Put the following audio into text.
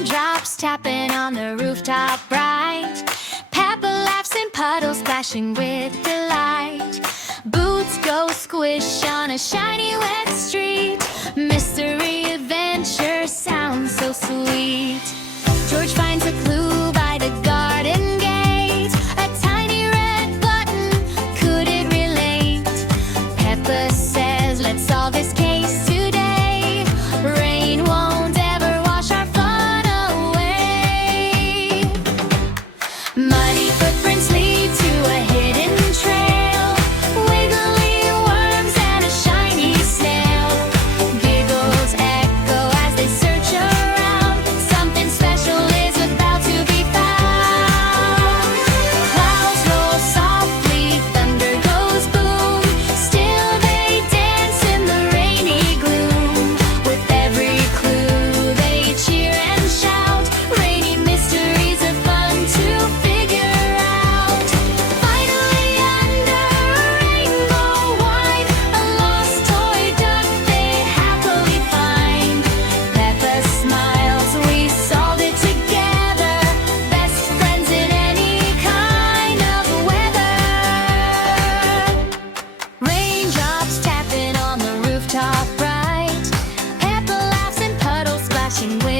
Raindrops tapping on the rooftop bright. Peppa laughs in puddles splashing with delight. Boots go squish on a shiny wet street. Mystery adventure sounds so sweet. George finds a clue by the garden gate. A tiny red button, could it relate? Peppa says, let's solve this case today. Rain won't ever wash our fun away. Muddy footprints lead to a hidden trail. Wiggly worms and a shiny snail. Giggles echo as they search around. Something special is about to be found. Clouds roll softly, thunder goes boom. Still they dance in the rainy gloom. With every clue they cheer and shout. Rainy mysteries of fun to figure out. Finally under a rainbow wide, a lost toy duck they happily find. Peppa smiles, we solved it together. Best friends in any kind of weather. Raindrops tapping on the rooftop bright. Peppa laughs in puddles splashing with